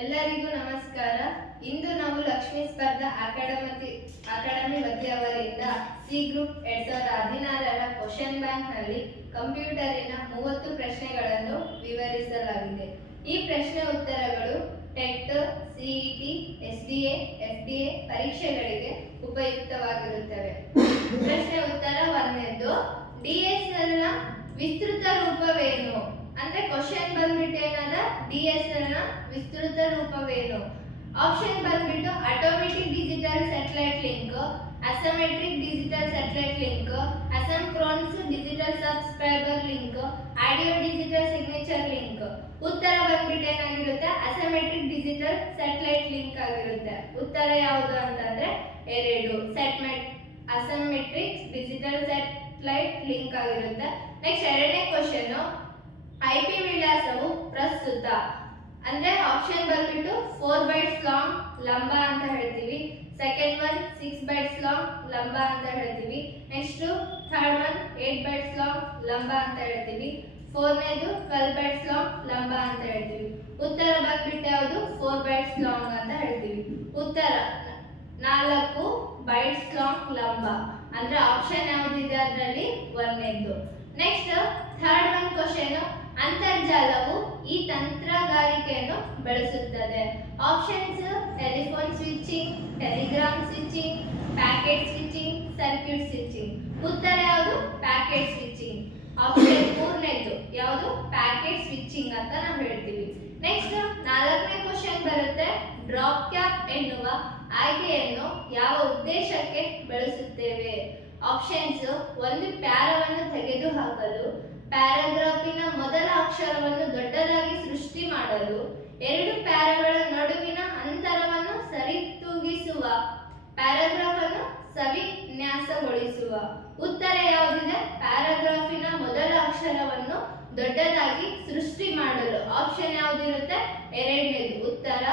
ಎಲ್ಲರಿಗೂ ನಮಸ್ಕಾರ. ಇಂದು ನಾವು ಲಕ್ಷ್ಮೀ ಸ್ಪರ್ಧಾ ಅಕಾಡೆಮಿ ವತಿಯವರಿಂದ ಸಿ ಗ್ರೂಪ್ 2016ರ ಕ್ವಶನ್ ಬ್ಯಾಂಕ್ ನಲ್ಲಿ ಕಂಪ್ಯೂಟರಿನ 30 ಪ್ರಶ್ನೆಗಳನ್ನು ವಿವರಿಸಲಾಗಿದೆ. ಈ ಪ್ರಶ್ನೆ ಉತ್ತರಗಳು ಟೆಟ್, ಸಿಇಟಿ, ಎಸ್ಡಿಎ, ಎಫ್ಡಿಎ ಪರೀಕ್ಷೆಗಳಿಗೆ ಉಪಯುಕ್ತವಾಗಿರುತ್ತವೆ. ಪ್ರಶ್ನೆ ಉತ್ತರ 1ನೇದು, ಡಿಎಸ್ಎಲ್ ನ ವಿಸ್ತೃತ ರೂಪವೇನು? ಅಂದ್ರೆ ಕ್ವಶನ್ ಬಂದ್ಬಿಟ್ಟು ಏನದ, ಡಿಎಸ್ಎಲ್ ನ ವಿಸ್ತೃತ ರೂಪವೇನು? ಆಪ್ಷನ್ ಬಂದ್ಬಿಟ್ಟು automatic digital satellite link, asymmetric digital satellite link, asynchronous digital subscriber link, audio digital signature link. ಉತ್ತರ ಬಂದ್ಬಿಟ್ಟು ಏನಾಗಿರುತ್ತೆ, ಅಸಿಮೆಟ್ರಿಕ್ ಡಿಜಿಟಲ್ ಸ್ಯಾಟಲೈಟ್ ಲಿಂಕ್ ಆಗಿರುತ್ತೆ. ಉತ್ತರ ಯಾವುದು ಅಂತಂದ್ರೆ 2 ಅಸಿಮೆಟ್ರಿಕ್ ಡಿಜಿಟಲ್ ಸ್ಯಾಟಲೈಟ್ ಲಿಂಕ್ ಆಗಿರುತ್ತೆ. ನೆಕ್ಸ್ಟ್ 2ನೇ ಕ್ವಶನ್, IP ವಿಳಾಸವು ಪ್ರಸ್ತುತ ಅಂದ್ರೆ ಆಪ್ಷನ್ ಬಂದ್ಬಿಟ್ಟು 4 ಬೈಟ್ಸ್ ಲಾಂಗ್ ಲಂಬ ಅಂತ ಹೇಳ್ತೀವಿ. ಸೆಕೆಂಡ್ ಒನ್ 6 ಬೈಟ್ಸ್ ಲಾಂಗ್ ಲಂಬ ಅಂತ ಹೇಳ್ತೀವಿ. Next third one 8 bites long ಲಂಬ ಅಂತ ಹೇಳ್ತೀವಿ. 4ನೇದು 12 ಬೈಟ್ಸ್ ಲಾಂಗ್ ಲಂಬ ಅಂತ ಹೇಳ್ತೀವಿ. ಉತ್ತರ ಬಂದ್ಬಿಟ್ಟು ಯಾವುದು, 4 ಬೈಟ್ಸ್ ಲಾಂಗ್ ಅಂತ ಹೇಳ್ತೀವಿ. ಉತ್ತರ 4 ಬೈಟ್ಸ್ ಲಾಂಗ್ ಲಂಬ ಅಂದ್ರೆ ಆಪ್ಷನ್ ಯಾವ್ದಿದೆ ಅದರಲ್ಲಿ 1ನೇದು. ನೆಕ್ಸ್ಟ್ ಥರ್ಡ್ ಒನ್ ಕ್ವಶನ್, ಅಂತರ್ಜಾಲವು ಈ ತಂತ್ರಗಾರಿಕೆಯನ್ನು ಬಳಸುತ್ತದೆ. Options telephone switching, Telegram switching, packet switching, circuit switching. ಉತ್ತರ ಯಾವುದು, ಪ್ಯಾಕೆಟ್ ಸ್ವಿಚಿಂಗ್. ಆಪ್ಷನ್ 3ನೇದು ಯಾವುದು, ಪ್ಯಾಕೆಟ್ ಸ್ವಿಚಿಂಗ್ ಅಂತ ನಾವು ಹೇಳ್ತೀವಿ. ನೆಕ್ಸ್ಟ್ 4ನೇ ಕ್ವಶನ್ ಬರುತ್ತೆ, ಡ್ರಾಪ್ ಕ್ಯಾಪ್ ಎನ್ನುವ ಆಯ್ಕೆಯನ್ನು ಯಾವ ಉದ್ದೇಶಕ್ಕೆ ಬಳಸುತ್ತೇವೆ? ಆಪ್ಷನ್ಸ್ ಒಂದು ಪ್ಯಾರಾವನ್ನು ತೆಗೆದುಹಾಕಲು, ಪ್ಯಾರಾಗ್ರಾಫಿನ ಮೊದಲ ಅಕ್ಷರವನ್ನು ದೊಡ್ಡದಾಗಿ ಸೃಷ್ಟಿ ಮಾಡಲು, 2 ಪ್ಯಾರಾಗಳ ನಡುವಿನ ಅಂತರವನ್ನು ಸರಿತೂಗಿಸುವ, ಪ್ಯಾರಾಗ್ರಾಫ್ ಅನ್ನು ಸವಿನ್ಯಾಸಗೊಳಿಸುವ. ಉತ್ತರ ಯಾವುದಿದೆ, ಪ್ಯಾರಾಗ್ರಾಫಿನ ಮೊದಲ ಅಕ್ಷರವನ್ನು ದೊಡ್ಡದಾಗಿ ಸೃಷ್ಟಿ ಮಾಡಲು. ಆಪ್ಷನ್ ಯಾವುದಿರುತ್ತೆ, 2ನೇದು. ಉತ್ತರ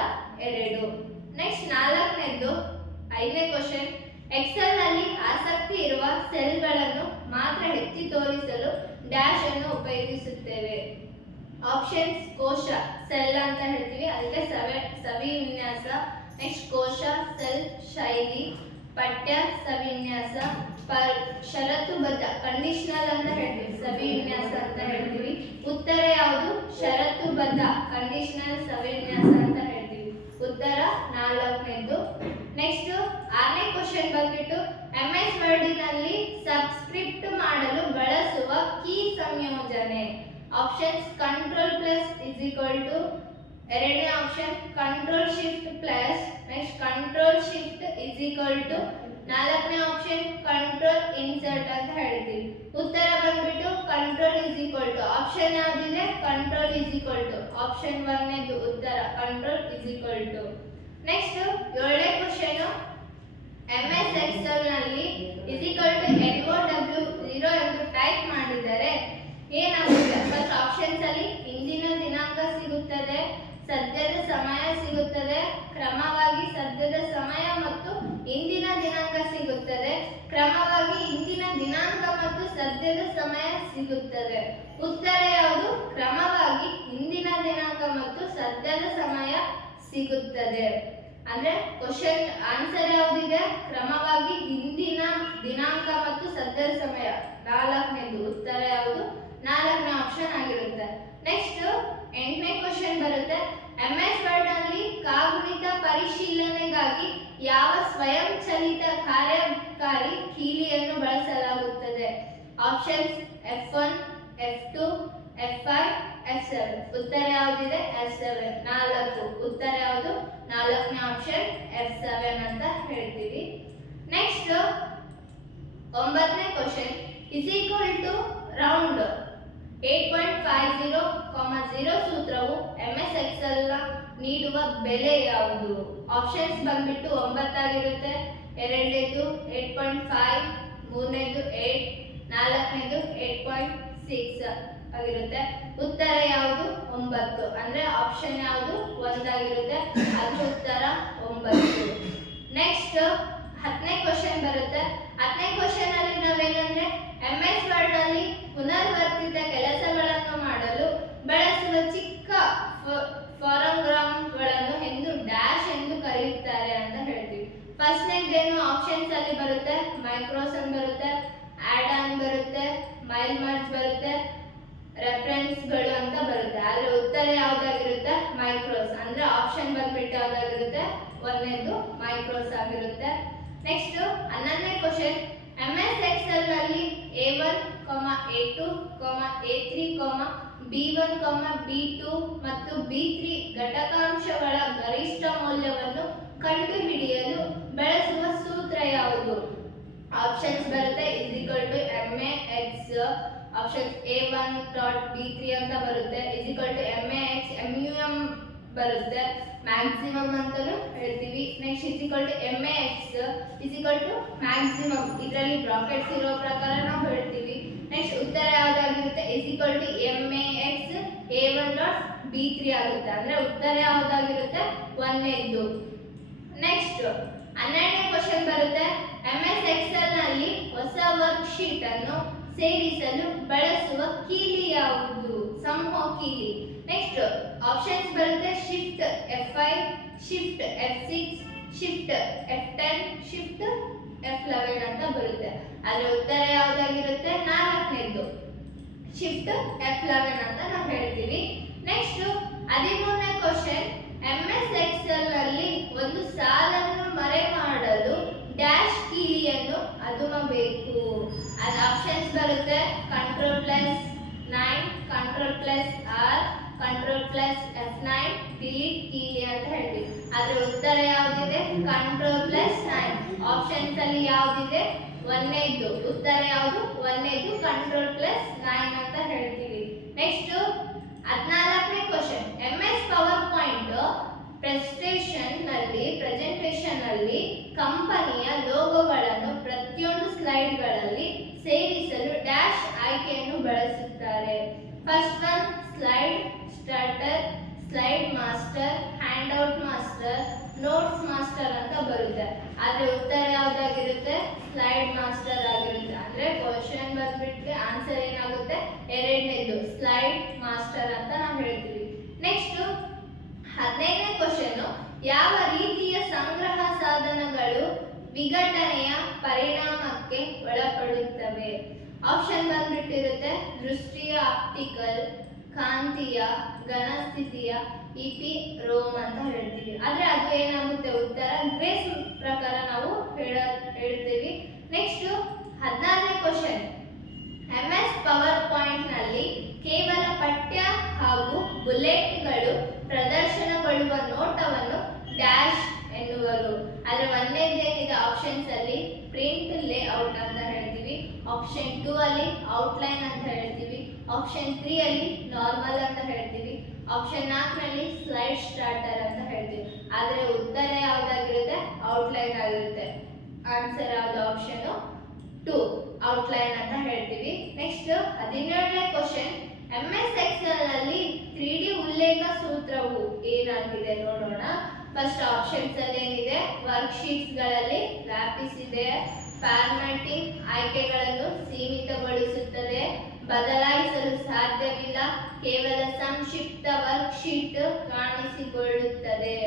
2. ನೆಕ್ಸ್ಟ್ 4ನೇದು 5ನೇ ಕ್ವಶನ್, ಎಕ್ಸೆಲ್ ನಲ್ಲಿ ಆಸಕ್ತಿ ಇರುವ ಸೆಲ್ಗಳನ್ನು ಮಾತ್ರ ಎತ್ತಿ ತೋರಿಸಲು ಡ್ಯಾಶ್ ಅನ್ನು ಉಪಯೋಗಿಸುತ್ತೇವೆ. ಆಪ್ಷನ್ಸ್ ಕೋಶ ಸೆಲ್ ಅಂತ ಹೇಳ್ತೀವಿ, ಅದಕ್ಕೆ ಸವಿನ್ಯಾಸ. ನೆಕ್ಸ್ಟ್ ಕೋಶ ಸೆಲ್ ಶೈಲಿ, ಪಠ್ಯ ಸವಿನ್ಯಾಸ, ಷರತ್ತುಬದ್ಧ ಕಂಡೀಷನಲ್ ಅಂತ ಹೇಳ್ತೀವಿ, ಸವಿನ್ಯಾಸ ಅಂತ ಹೇಳ್ತೀವಿ. ಉತ್ತರ ಯಾವುದು, ಷರತ್ತುಬದ್ಧ ಕಂಡೀಷನಲ್ ಸವಿನ್ಯಾಸ ಅಂತ ಹೇಳ್ತೀವಿ. ಉತ್ತರ 4ನೇದು. ನೆಕ್ಸ್ಟ್ 6ನೇ ಕ್ವಶನ್ ಬಂದ್ಬಿಟ್ಟು, MS ವರ್ಡಿನಲ್ಲಿ ಸಬ್ಸ್ಕ್ರಿಪ್ಟ್ ಮಾಡಲು ಬಳಸುವ ಕೀ ಸಂಯೋಜನೆ. Options control plus is equal to, 2ನೇ option control shift plus, next control shift is equal to, 4ನೇ ಆಪ್ಷನ್ ಕಂಟ್ರೋಲ್ ಇನ್ಸರ್ಟ್ ಅಂತ ಹೇಳ್ತೀವಿ. ಉತ್ತರ ಬಂದ್ಬಿಟ್ಟು control is equal to, option ಯಾವ್ದಿದೆ, control is equal to option 1ನೇದು. ಉತ್ತರ control is equal to. Next 7ನೇ ಕ್ವಶನ್, MS ಎಕ್ಸೆಲ್ ನಲ್ಲಿ ಇಸ್ ಈಕ್ವಲ್ ಟು NOW0 ಎಂದು ಟೈಪ್ ಮಾಡಿದರೆ ಏನಾಗುತ್ತೆ? ಫಸ್ಟ್ ಆಪ್ಷನ್ಸ್ ಅಲ್ಲಿ ಇಂದಿನ ದಿನಾಂಕ ಸಿಗುತ್ತದೆ, ಸದ್ಯದ ಸಮಯ ಸಿಗುತ್ತದೆ, ಕ್ರಮವಾಗಿ ಸದ್ಯದ ಸಮಯ ಮತ್ತು ಇಂದಿನ ದಿನಾಂಕ ಸಿಗುತ್ತದೆ, ಕ್ರಮವಾಗಿ ಇಂದಿನ ದಿನಾಂಕ ಮತ್ತು ಸದ್ಯದ ಸಮಯ ಸಿಗುತ್ತದೆ. ಉತ್ತರ ಯಾವುದು, ಕ್ರಮವಾಗಿ ಇಂದಿನ ದಿನಾಂಕ ಮತ್ತು ಸದ್ಯದ ಸಮಯ ಸಿಗುತ್ತದೆ. ಅಂದ್ರೆ ಕ್ವಶನ್ ಆನ್ಸರ್ ಯಾವ್ದಿದೆ, ಕ್ರಮವಾಗಿ ಇಂದಿನ ದಿನಾಂಕ ಮತ್ತು ಸದ್ಯದ ಸಮಯ 4ನೇದು. ಉತ್ತರ ಯಾವುದು, 4ನೇ ಆಪ್ಷನ್ ಆಗಿರುತ್ತೆ. ನೆಕ್ಸ್ಟ್ 8ನೇ ಕ್ವಶನ್ ಬರುತ್ತೆ, MS ವರ್ಡ್ ನಲ್ಲಿ ಕಾಗುಣಿತ ಪರಿಶೀಲನೆಗಾಗಿ ಯಾವ ಸ್ವಯಂಚಾಲಿತ ಕಾರ್ಯಕಾರಿ ಕೀಲಿಯನ್ನು ಬಳಸಲಾಗುತ್ತದೆ? Options F1, F2, F5, F7. ಉತ್ತರ ಯಾವುದಿದೆ, F7. 4. ಉತ್ತರ ಯಾವುದು, 4ನೇ ಆಪ್ಷನ್ F7 ಅಂತ ಹೇಳ್ತೀವಿ. ನೆಕ್ಸ್ಟ್ 9ನೇ question, is equal to round 8.50, 0 ಸೂತ್ರವು MS ಎಕ್ಸೆಲ್ ನ ನೀಡುವ ಬೆಲೆ ಯಾವುದು? ಆಪ್ಷನ್ಸ್ ಬಂದ್ಬಿಟ್ಟು 9 ಆಗಿರುತ್ತೆ, 2ನೇದು 8.5, 3ನೇದು 8, 4ನೇದು 8.6 ಆಗಿರುತ್ತೆ. ಉತ್ತರ ಯಾವುದು, 9. ಅಂದ್ರೆ ಆಪ್ಷನ್ ಯಾವುದು, 1 ಆಗಿರುತ್ತೆ. ಅದು ಉತ್ತರ 9. ನೆಕ್ಸ್ಟ್ 10ನೇ ಕ್ವಶನ್ ಬರುತ್ತೆ. 10ನೇ ಕ್ವಶನ್ ಅಲ್ಲಿ ನಾವೇನಂದ್ರೆ MS ವರ್ಡ್ ನಲ್ಲಿ ಪುನರಾವರ್ತಿತ ಕೆಲಸಗಳನ್ನು ಮಾಡಲು ಬಳಸುವ ಚಿಕ್ಕ ಫಾರಂಗ್ರಾಮ್ಗಳನ್ನು ಮೈಕ್ರೋಸ್ ಅಂತ ಬರುತ್ತೆ, ಆಡ್ ಆನ್ ಬರುತ್ತೆ, ಮೈಲ್ ಮಾರ್ಚ್ ಬರುತ್ತೆ, ರೆಫರೆನ್ಸ್ಗಳು ಅಂತ ಬರುತ್ತೆ. ಆದ್ರೆ ಉತ್ತರ ಯಾವ್ದಾಗಿರುತ್ತೆ? ಮೈಕ್ರೋಸ್. ಅಂದ್ರೆ ಆಪ್ಷನ್ ಬಂದ್ಬಿಟ್ಟು ಯಾವ್ದಾಗಿರುತ್ತೆ? ಒಂದನೇದು ಮೈಕ್ರೋಸ್ ಆಗಿರುತ್ತೆ. ನೆಕ್ಸ್ಟ್ 11ನೇ ಕ್ವಶನ್, MS Excel ನಲ್ಲಿ A1, A2, A3, B1, B2 ಮತ್ತು B3 ಘಟಕಾಂಶಗಳ ಗರಿಷ್ಠ ಮೌಲ್ಯವನ್ನು ಕಂಡುಹಿಡಿಯಲು ಬಳಸುವ ಸೂತ್ರ ಯಾವುದು? ಆಪ್ಷನ್ಸ್ ಬರುತ್ತೆ MAX, ಆಪ್ಷನ್ಸ್ A1.B3 ಅಂತ ಬರುತ್ತೆ, MAX MUM ಬರುತ್ತೆ, ಮ್ಯಾಕ್ಸಿಮಮ್ ಅಂತಾನು ಹೇಳ್ತೀವಿ. ನೆಕ್ಸ್ಟ್ MAX ಮ್ಯಾಕ್ಸಿಮಮ್, ಇದರಲ್ಲಿ ಬ್ರಾಕೆಟ್ಸ್ ಇರೋ ಪ್ರಕಾರ ನಾವು ಹೇಳ್ತೀವಿ. ನೆಕ್ಸ್ಟ್ ಉತ್ತರ ಯಾವ್ದಾಗಿರುತ್ತೆ? MAX A1.B3 ಆಗುತ್ತೆ. ಅಂದ್ರೆ ಉತ್ತರ ಯಾವ್ದಾಗಿರುತ್ತೆ? ಒಂದನೇದ್ದು. ನೆಕ್ಸ್ಟ್ 12ನೇ ಕ್ವಶನ್ ಬರುತ್ತೆ, MS Excel ನಲ್ಲಿ ಹೊಸ ವರ್ಕ್ ಶೀಟ್ ಅನ್ನು ಸೇರಿಸಲು ಬಳಸುವ ಕೀಲಿ ಯಾವುದು? ಸಮೂಹ ಕೀಲಿ. ನೆಕ್ಸ್ಟ್ ಆಪ್ಷನ್ಸ್ ಬರುತ್ತೆ shift F5, shift F6, shift F10, shift F11 ಅಂತ ಬರುತ್ತೆ. ಅದರ ಉತ್ತರ ಯಾವ್ದಾಗಿರುತ್ತೆ? 4ನೇದು ಶಿಫ್ಟ್ F11 ಅಂತ ನಾವು ಹೇಳ್ತೀವಿ. ನೆಕ್ಸ್ಟ್ 13ನೇ ಕ್ವಶನ್, MS Excel ನಲ್ಲಿ ಒಂದು ಸಾಲನ್ನು ಮರೆಮಾಡಲು ಡ್ಯಾಶ್ ಕೀಲಿಯನ್ನು ಅದುಮಬೇಕು. ಅದು ಆಪ್ಷನ್ಸ್ ಬರುತ್ತೆ Ctrl+9, Ctrl+R, Ctrl+F9, ಡಿಲೀಟ್ ಕೀಲಿ ಅಂತ ಹೇಳ್ತೀವಿ. ಅದರ ಉತ್ತರ ಯಾವ್ದಿದೆ? Ctrl+9. ಆಪ್ಷನ್ಸ್ ಅಲ್ಲಿ ಯಾವ್ದಿದೆ? ಒಂದನೇದು. ಉತ್ತರ ಯಾವುದು? ಒಂದನೇದು Ctrl+9 ಅಂತ ಹೇಳ್ತೀವಿ. ನೆಕ್ಸ್ಟ್ 14ನೇ question, MS PowerPoint presentation ನಲ್ಲಿ ಕಂಪನಿಯ ಲೋಗೋಗಳನ್ನು ಪ್ರತಿಯೊಂದು ಸ್ಲೈಡ್ಗಳಲ್ಲಿ ಸೇರಿಸಲು ಡ್ಯಾಶ್ ಆಯ್ಕೆಯನ್ನು ಬಳಸುತ್ತಾರೆ. First one slide starter, slide master, handout master, notes master ಅಂತ ಬರುತ್ತೆ. ಆದ್ರೆ ಉತ್ತರ ಯಾವ್ದಾಗಿರುತ್ತೆ? ಸ್ಲೈಡ್ ಮಾಸ್ಟರ್ ಆಗಿರುತ್ತೆ. ಅಂದ್ರೆ ಕ್ವಶನ್ ಬಂದ್ಬಿಟ್ಟು ಆನ್ಸರ್ ಏನಾಗುತ್ತೆ? ಎರಡನೇದು ಸ್ಲೈಡ್ ಮಾಸ್ಟರ್ ಅಂತ ನಾವು ಹೇಳ್ತೀವಿ. ನೆಕ್ಸ್ಟ್ 15ನೇ ಕ್ವಶನ್, ಯಾವ ರೀತಿಯ ಸಂಗ್ರಹ ಸಾಧನಗಳು ವಿಘಟನೆಯ ಪರಿಣಾಮಕ್ಕೆ ಒಳಪಡುತ್ತವೆ? ಆಪ್ಷನ್ ಬಂದ್ಬಿಟ್ಟಿರುತ್ತೆ ದೃಷ್ಟಿಯ ಆಪ್ಟಿಕಲ್, ಕಾಂತೀಯ, ಘನಸ್ಥಿತಿಯ, ರೋಮ್ ಅಂತ ಹೇಳ್ತೀವಿ. ಆದ್ರೆ ಅದು ಏನಾಗುತ್ತೆ? ಉತ್ತರ ಗ್ರೇಸ್ ಪ್ರಕಾರ ನಾವು ಹೇಳ್ತೀವಿ. ನೆಕ್ಸ್ಟ್ 16ನೇ ಕ್ವಶನ್, MS ಪವರ್ ಪಾಯಿಂಟ್ ನಲ್ಲಿ ಕೇವಲ ಪಠ್ಯ ಹಾಗೂ ಬುಲೆಟ್ಗಳು ಪ್ರದರ್ಶನಗೊಳ್ಳುವ ನೋಟವನ್ನು ಡ್ಯಾಶ್ ಎನ್ನುವರು. ಅದರ ಒಂದನೇದೇನಿದೆ? ಆಪ್ಷನ್ಸ್ ಅಲ್ಲಿ ಪ್ರಿಂಟ್ ಲೇಔಟ್ ಅಂತ ಹೇಳ್ತೀವಿ, ಆಪ್ಷನ್ 2 ಅಲ್ಲಿ ಔಟ್ಲೈನ್ ಅಂತ ಹೇಳ್ತೀವಿ, ಆಪ್ಷನ್ 3 ಅಲ್ಲಿ ನಾರ್ಮಲ್ ಅಂತ ಹೇಳ್ತೀವಿ, ಆಪ್ಷನ್ 4 ನಲ್ಲಿ ಸ್ಲೈಡ್ ಸ್ಟಾರ್ಟರ್ ಅಂತ ಹೇಳ್ತೀವಿ. ಆದ್ರೆ ಉತ್ತರ ಯಾವ್ದಾಗಿರುತ್ತೆ? ಔಟ್ಲೈನ್ ಆಗಿರುತ್ತೆ. ಆನ್ಸರ್ ಯಾವ್ದು? ಆಪ್ಷನ್ 2 ಔಟ್ಲೈನ್ ಅಂತ ಹೇಳ್ತೀವಿ. ನೆಕ್ಸ್ಟ್ 17ನೇ ಕ್ವಶನ್, MS Excel ನಲ್ಲಿ 3D ಉಲ್ಲೇಖ ಸೂತ್ರವು ಏನಾಗಿದೆ ನೋಡೋಣ. ಫಸ್ಟ್ ಆಪ್ಷನ್ಸ್ ಅಲ್ಲಿ ಏನಿದೆ? ವರ್ಕ್ ಶೀಟ್ಸ್ ಗಳಲ್ಲಿ ವ್ಯಾಪಿಸಿದೆ, ಫಾರ್ಮ್ಯಾಟಿಂಗ್ ಆಯ್ಕೆಗಳನ್ನು ಸೀಮಿತಗೊಳಿಸುತ್ತದೆ, ಬದಲಾಯಿಸಲು ಸಾಧ್ಯವಿಲ್ಲ, ಕೇವಲ ಸಂಕ್ಷಿಪ್ತ ವರ್ಕ್ ಶೀಟ್ ಕಾಣಿಸಿಕೊಳ್ಳುತ್ತದೆ.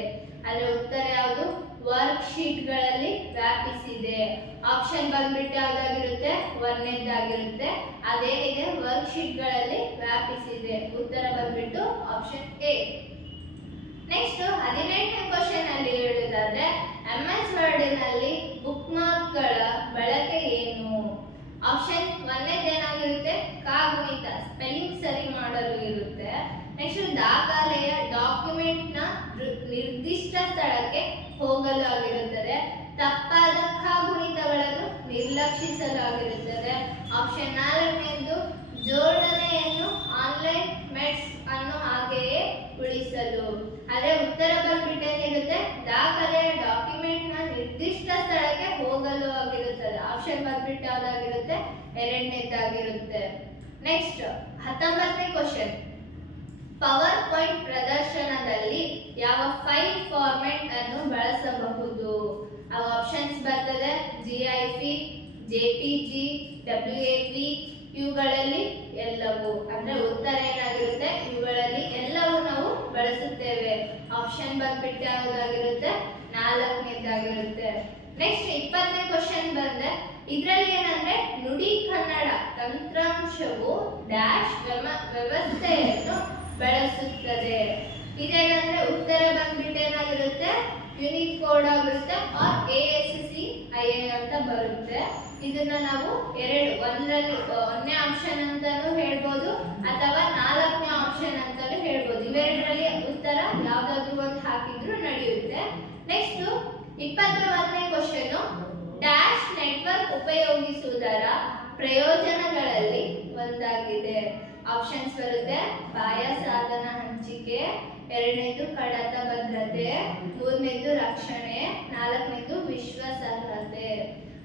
ಅದರ ಉತ್ತರ ಯಾವುದು? ವರ್ಕ್ ಶೀಟ್ ಗಳಲ್ಲಿ ವ್ಯಾಪಿಸಿದೆ. ಆಪ್ಷನ್ ಬಂದ್ಬಿಟ್ಟು ಯಾವ್ದಾಗಿರುತ್ತೆ? ಒಂದನೇದಾಗಿರುತ್ತೆ. ಅದೇನಿದೆ? ವರ್ಕ್ ಶೀಟ್ ಗಳಲ್ಲಿ ವ್ಯಾಪಿಸಿದೆ. ಉತ್ತರ ಬಂದ್ಬಿಟ್ಟು ಆಪ್ಷನ್ ಎ. ನೆಕ್ಸ್ಟ್ 18ನೇ ಕ್ವಶನ್ ಅಲ್ಲಿ ಹೇಳುವುದಾದ್ರೆ, MS ವರ್ಡ್ ನಲ್ಲಿ ಬುಕ್ ಮಾರ್ಕ್ ಗಳ ಬಳಕೆ ಏನು? ಆಪ್ಷನ್ ಒಂದನೇದೇನಾಗಿರುತ್ತೆ? ಕಾಗುಣಿತ, ಸ್ಪೆಲ್ಲಿಂಗ್ ಸರಿ ಮಾಡಲು ಇರುತ್ತೆ. ನೆಕ್ಸ್ಟ್ ದಾಖಲೆಯ ಡಾಕ್ಯುಮೆಂಟ್ ನ ನಿರ್ದಿಷ್ಟ ಸ್ಥಳಕ್ಕೆ ಹೋಗಲು ಆಗಿರುತ್ತದೆ. ತಪ್ಪಾದ ಕಾಗುಣಿತಗಳನ್ನು ನಿರ್ಲಕ್ಷಿಸಲಾಗಿರುತ್ತದೆ. ಆಪ್ಷನ್ 4ನೇದು ಜೋಡಣೆಯನ್ನು ಆನ್ಲೈನ್ ಮೆಟ್ಸ್ ಅನ್ನು ಹಾಗೆಯೇ ಉಳಿಸಲು. ಅದೇ ಉತ್ತರ ಬಂದ್ಬಿಟ್ಟೇನಿರುತ್ತೆ? ದಾಖಲೆಯ ಡಾಕ್ಯುಮೆಂಟ್ ನ ನಿರ್ದಿಷ್ಟ ಸ್ಥಳಕ್ಕೆ ಹೋಗಲು ಆಗಿರುತ್ತದೆ. ಆಪ್ಷನ್ ಬಂದ್ಬಿಟ್ಟು ಯಾವ್ದಾಗಿರುತ್ತೆ? ಎರಡನೇದಾಗಿರುತ್ತೆ. ನೆಕ್ಸ್ಟ್ 19ನೇ ಕ್ವಶನ್, ಪವರ್ ಪಾಯಿಂಟ್ ಪ್ರದರ್ಶನದಲ್ಲಿ ಯಾವ ಫೈಲ್ ಫಾರ್ಮ್ಯಾಟ್ ಅನ್ನು ಬಳಸಬಹುದು? ಆ ಆಪ್ಷನ್ಸ್ ಬರ್ತದೆ GIF, JPG, WAV, ಇವುಗಳಲ್ಲಿ ಎಲ್ಲವೂ. ಅಂದ್ರೆ ಉತ್ತರ ಏನಾಗಿರುತ್ತೆ? ಇವುಗಳಲ್ಲಿ ಎಲ್ಲವೂ ನಾವು ಬಳಸುತ್ತೇವೆ. ಆಪ್ಷನ್ ಬಂದ್ಬಿಟ್ಟು ಯಾವುದಾಗಿರುತ್ತೆ? 4ನೇದಾಗಿರುತ್ತೆ. ನೆಕ್ಸ್ಟ್ 20ನೇ ಕ್ವಶನ್ ಬಂದ್ರೆ, ಇದರಲ್ಲಿ ಏನಂದ್ರೆ ನುಡಿ ಕನ್ನಡ ತಂತ್ರಾಂಶವು ಡ್ಯಾಶ್ ವ್ಯವಸ್ಥೆಯನ್ನು ಬಳಸುತ್ತದೆ. ಇದೇನಂದ್ರೆ ಉತ್ತರ ಬಂದ್ಬಿಟ್ಟು ಏನಾಗಿರುತ್ತೆ ಯುನಿಕ್ ಕೋಡ್ ಆಗಿರುತ್ತೆ ಆರ್ ASCII ಅಂತ ಬರುತ್ತೆ. ಇದನ್ನ ನಾವು ಒಂದನೇ ಆಪ್ಷನ್ ಅಂತಾನೂ ಹೇಳ್ಬೋದು ಅಥವಾ 4ನೇ ಆಪ್ಷನ್ ಅಂತಾನೂ ಹೇಳ್ಬೋದು. ಇವೆರಡರಲ್ಲಿ ಉತ್ತರ ಯಾವ್ದಾದ್ರು ಒಂದು ಹಾಕಿದ್ರು ನಡೆಯುತ್ತೆ. ನೆಕ್ಸ್ಟ್ 21ನೇ ಕ್ವಶನ್, ಡ್ಯಾಶ್ ನೆಟ್ವರ್ಕ್ ಉಪಯೋಗಿಸುವುದರ ಪ್ರಯೋಜನಗಳಲ್ಲಿ ಒಂದಾಗಿದೆ. ಆಪ್ಷನ್ಸ್ ಬರುತ್ತೆ ಬಾಹ್ಯ ಸಾಧನ ಹಂಚಿಕೆ, 2ನೇದು ಕಡತ ಭದ್ರತೆ, 3ನೇದು ರಕ್ಷಣೆ, 4ನೇದು ವಿಶ್ವಾಸಾರ್ಹತೆ.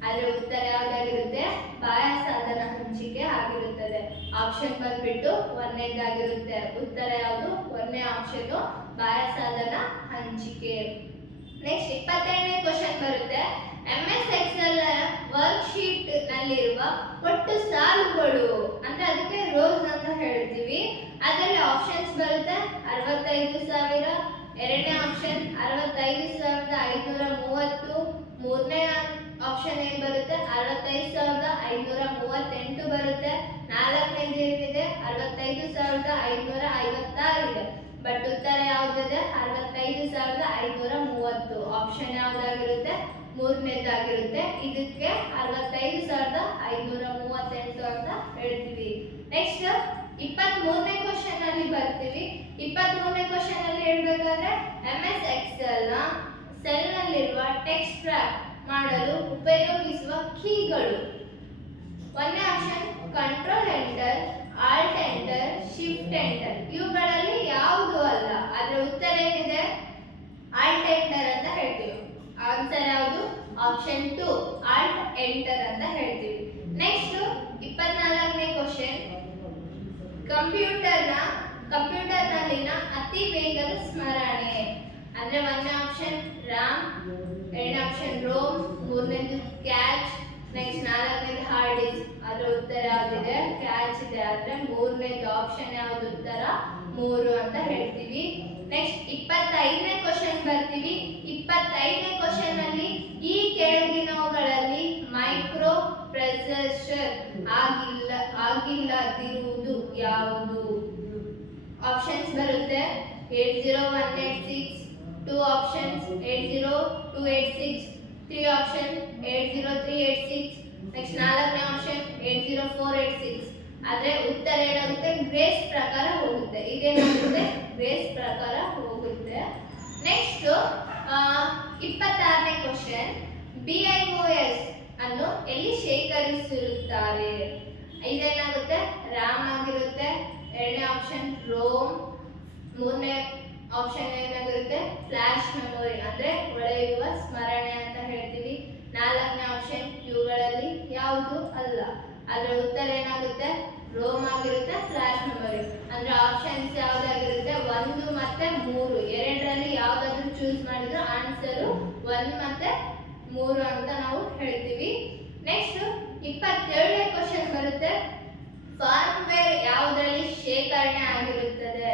ಆದ್ರೆ ಉತ್ತರ ಯಾವ್ದಾಗಿರುತ್ತೆ ಬಾಹ್ಯ ಸಾಧನ ಹಂಚಿಕೆ ಆಗಿರುತ್ತದೆ. ಆಪ್ಷನ್ ಬಂದ್ಬಿಟ್ಟು 1ನೇದಾಗಿರುತ್ತೆ. ಉತ್ತರ ಯಾವುದು 1ನೇ ಆಪ್ಷನ್ ಬಾಹ್ಯ ಸಾಧನ ಹಂಚಿಕೆ. ನೆಕ್ಸ್ಟ್ 22ನೇ ಕ್ವಶನ್ ಬರುತ್ತೆ, MS Excel ವರ್ಕ್ ಶೀಟ್ ನಲ್ಲಿರುವ ಒಟ್ಟು ಸಾಲುಗಳು ಅಂದ್ರೆ ಅದಕ್ಕೆ ರೋಸ್ ಅಂತ ಹೇಳ್ತೀವಿ. ಅದರಲ್ಲಿ ಆಪ್ಷನ್ಸ್ ಬರುತ್ತೆ 65,000, 2ನೇ ಆಪ್ಷನ್ 65,530, 3ನೇ ಆಪ್ಷನ್ ಏನ್ ಬರುತ್ತೆ 65,538 ಬರುತ್ತೆ, 4ನೇದು ಏನಿದೆ 65,556 ಇದೆ. ಬಟ್ ಉತ್ತರ ಯಾವ್ದಿದೆ 65,530. ಆಪ್ಷನ್ ಯಾವ್ದಾಗಿರುತ್ತೆ 3ನೇದಾಗಿರುತ್ತೆ. ಇದಕ್ಕೆ 65,538 ಅಂತ ಹೇಳ್ತೀವಿ. ನೆಕ್ಸ್ಟ್ 23ನೇ ಕ್ವಶನ್ ಅಲ್ಲಿ ಬರ್ತೀವಿ. 23ನೇ ಕ್ವಶನ್ ಅಲ್ಲಿ ಹೇಳ್ಬೇಕಾದ್ರೆ MS Excel ನ ಸೆಲ್ ನಲ್ಲಿರುವ ಟೆಕ್ಸ್ಟ್ ರ್ಯಾಪ್ ಮಾಡಲು ಉಪಯೋಗಿಸುವ ಕೀಗಳು. 1ನೇ option control enter, alt enter, shift enter. ಇವುಗಳಲ್ಲಿ ಯಾವುದು ಅಲ್ಲ. ಅದರ ಉತ್ತರ ಏನಿದೆ ಆಲ್ಟ್ ಎಂಟರ್ ಅಂತ ಹೇಳ್ತೀವಿ. ಆನ್ಸರ್ ಯಾವುದು ಆಪ್ಷನ್ 2 ಆಲ್ಟ್ ಎಂಟರ್ ಅಂತ ಹೇಳ್ತೀವಿ. ನೆಕ್ಸ್ಟ್ 24ನೇ ಕ್ವಶನ್, ಕಂಪ್ಯೂಟರ್ನಲ್ಲಿನ ಅತಿ ವೇಗದ ಸ್ಮರಣೆ ಅಂದ್ರೆ 1ನೇ ಆಪ್ಷನ್ ರಾಮ್, 2ನೇ ಆಪ್ಷನ್ ರೋಮ್, 3ನೇದು ಕ್ಯಾಚ್, ನೆಕ್ಸ್ಟ್ 4ನೇದು ಹಾರ್ಡ್ ಡಿಸ್ಕ್. ಅದರ ಉತ್ತರ ಯಾವ್ದಿದೆ ಕ್ಯಾಚ್ ಇದೆ. ಆದ್ರೆ 3ನೇದು ಆಪ್ಷನ್ ಯಾವ್ದು ಉತ್ತರ 3 ಅಂತ ಹೇಳ್ತೀವಿ. ನೆಕ್ಸ್ಟ್ 25ನೇ ಕ್ವಶನ್ ಬರ್ತೀವಿ. 25ನೇ ಕ್ವಶನ್ ಅಲ್ಲಿ ಈ ಕೆಳಗಿನವುಗಳಲ್ಲಿ ಮೈಕ್ರೋ ಪ್ರೊಸೆಸರ್ ಆಗಿಲ್ಲದಿರುವುದು ಯಾವುದು? ಆಪ್ಷನ್ಸ್ ಬರುತ್ತೆ 80186, 2 ಆಪ್ಷನ್ಸ್ 80286, 3 ಆಪ್ಷನ್ 80386, ನೆಕ್ಸ್ಟ್ 4ನೇ ಆಪ್ಷನ್ 80486. ಆದ್ರೆ ಉತ್ತರ ಏನಾಗುತ್ತೆ ಗ್ರೇಸ್ ಪ್ರಕಾರ ಹೋಗುತ್ತೆ. ಇದೇನಾಗುತ್ತೆ ಗ್ರೇಸ್ ಪ್ರಕಾರ ಹೋಗುತ್ತೆ. ನೆಕ್ಸ್ಟ್ 26ನೇ ಕ್ವಶನ್, BIOS ಅನ್ನು ಎಲ್ಲಿ ಶೇಖರಿಸಿರುತ್ತಾರೆ? ಇದೇನಾಗುತ್ತೆ ರಾಮ್ ಆಗಿರುತ್ತೆ, 2ನೇ ಆಪ್ಷನ್ ರೋಮ್, 3ನೇ ಆಪ್ಷನ್ ಏನಾಗಿರುತ್ತೆ ಫ್ಲಾಶ್ ಮೆಮೊರಿ ಅಂದ್ರೆ ಒಳೆಯುವ ಸ್ಮರಣೆ ಅಂತ ಹೇಳ್ತೀವಿ. 4ನೇ ಆಪ್ಷನ್ ಇವುಗಳಲ್ಲಿ ಯಾವುದು ಅಲ್ಲ. ಅದರ ಉತ್ತರ ಏನಾಗುತ್ತೆ ರೋಮ್ ಆಗಿರುತ್ತೆ, ಫ್ಲಾಶ್ ಮೆಮೊರಿ. ಅಂದ್ರೆ ಆಪ್ಷನ್ಸ್ ಯಾವ್ದಾಗಿರುತ್ತೆ 1 ಮತ್ತೆ 3, ಎರಡರಲ್ಲಿ ಯಾವ್ದಾದ್ರು ಚೂಸ್ ಮಾಡಿದ್ರೆ ಆನ್ಸರ್ 1 ಮತ್ತೆ 3 ಅಂತ ನಾವು ಹೇಳ್ತೀವಿ. ನೆಕ್ಸ್ಟ್ 27ನೇ ಕ್ವಶನ್ ಬರುತ್ತೆ, ಫಾರ್ಮ್ವೇರ್ ಯಾವುದರಲ್ಲಿ ಶೇಖರಣೆ ಆಗಿರುತ್ತದೆ?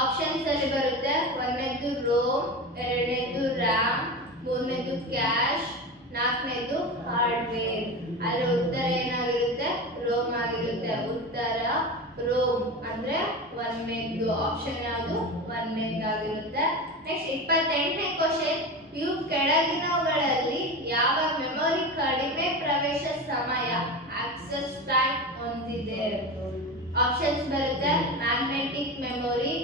ಆಪ್ಷನ್ಸ್ ಅಲ್ಲಿ ಬರುತ್ತೆ 1ನೇದು ರೋಮ್, 2ನೇದು ರಾಮ್, 3ನೇದು ಕ್ಯಾಶ್, 4ನೇದು ಹಾರ್ಡ್ವೇರ್. ಅದರ ಉತ್ತರ ಏನಾಗಿರುತ್ತೆ ರೋಮ್ ಆಗಿರುತ್ತೆ. ಉತ್ತರ ರೋಮ್ ಅಂದ್ರೆ 1ನೇದು ಆಪ್ಷನ್ ಯಾವುದು 1ನೇದಾಗಿರುತ್ತೆ. ನೆಕ್ಸ್ಟ್ 28ನೇ ಕ್ವಶನ್, ಇವು ಕೆಳಗಿನವುಗಳಲ್ಲಿ ಯಾವ ಮೆಮೊರಿ ಕಡಿಮೆ ಪ್ರವೇಶ ಸಮಯ ಆಕ್ಸೆಸ್ ಟೈಮ್ ಹೊಂದಿದೆ? ಆಪ್ಷನ್ಸ್ ಬರುತ್ತೆ magnetic memory,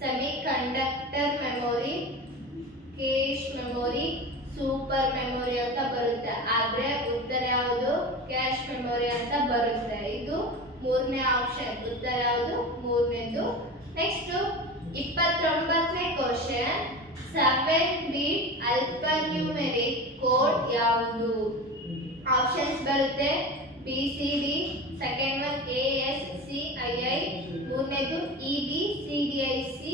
semiconductor memory, cache memory, super memory ಅಂತ ಬರುತ್ತೆ. ಆದ್ರೆ ಉತ್ತರ ಯಾವುದು ಕ್ಯಾಶ್ ಮೆಮೊರಿ ಅಂತ ಬರುತ್ತೆ. ಇದು 3ನೇ ಆಪ್ಷನ್. ಉತ್ತರ ಯಾವುದು 3ನೇದು. ನೆಕ್ಸ್ಟ್ 29ನೇ ಕ್ವಶನ್, 7-bit ಅಲ್ಫಾನ್ಯೂಮೆರಿಕ್ ಕೋಡ್ ಯಾವುದು? ಆಪ್ಷನ್ಸ್ ಬರುತ್ತೆ BCD, second one ASCII, 3ನೇದು EBCDIC,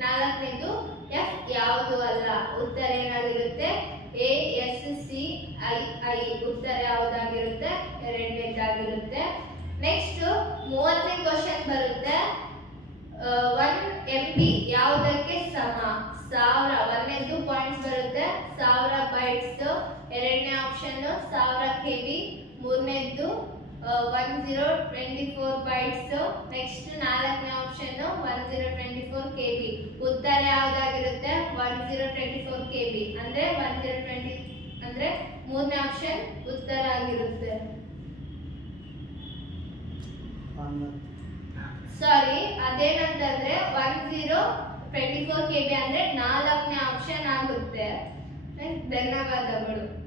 4ನೇದು F ಯಾವುದು ಅಲ್ಲ. ಉತ್ತರ ಏನಾಗಿರುತ್ತೆ ASCII. ಉತ್ತರ ಯಾವ್ದಾಗಿರುತ್ತೆ 2ನೇದಾಗಿರುತ್ತೆ. ನೆಕ್ಸ್ಟ್ 30ನೇ ಕ್ವಶನ್ ಬರುತ್ತೆ, 1 MB ಯಾವುದಕ್ಕೆ ಸಮ? 1000. 1ನೇದು ಪಾಯಿಂಟ್ಸ್ ಬರುತ್ತೆ 1000 ಬೈಟ್ಸ್, 2ನೇ ಆಪ್ಷನ್ 1000 KB, 1024 ಬೈಟ್ಸ್. ನೆಕ್ಸ್ಟ್ ನಾಲ್ಕನೇ ಆಪ್ಷನ್ 1024 KB. ಉತ್ತರ ಯಾವ್ದಾಗಿರುತ್ತೆ? 1024 KB ಅಂದ್ರೆ 1020 ಅಂದ್ರೆ ಮೂರನೇ ಆಪ್ಷನ್ ಉತ್ತರ ಆಗಿರುತ್ತೆ. ಸಾರಿ, ಅದೇನಂತಂದ್ರೆ 1024 KB ಅಂದ್ರೆ ನಾಲ್ಕನೇ ಆಪ್ಷನ್ ಆಗುತ್ತೆ. ಧನ್ಯವಾದಗಳು.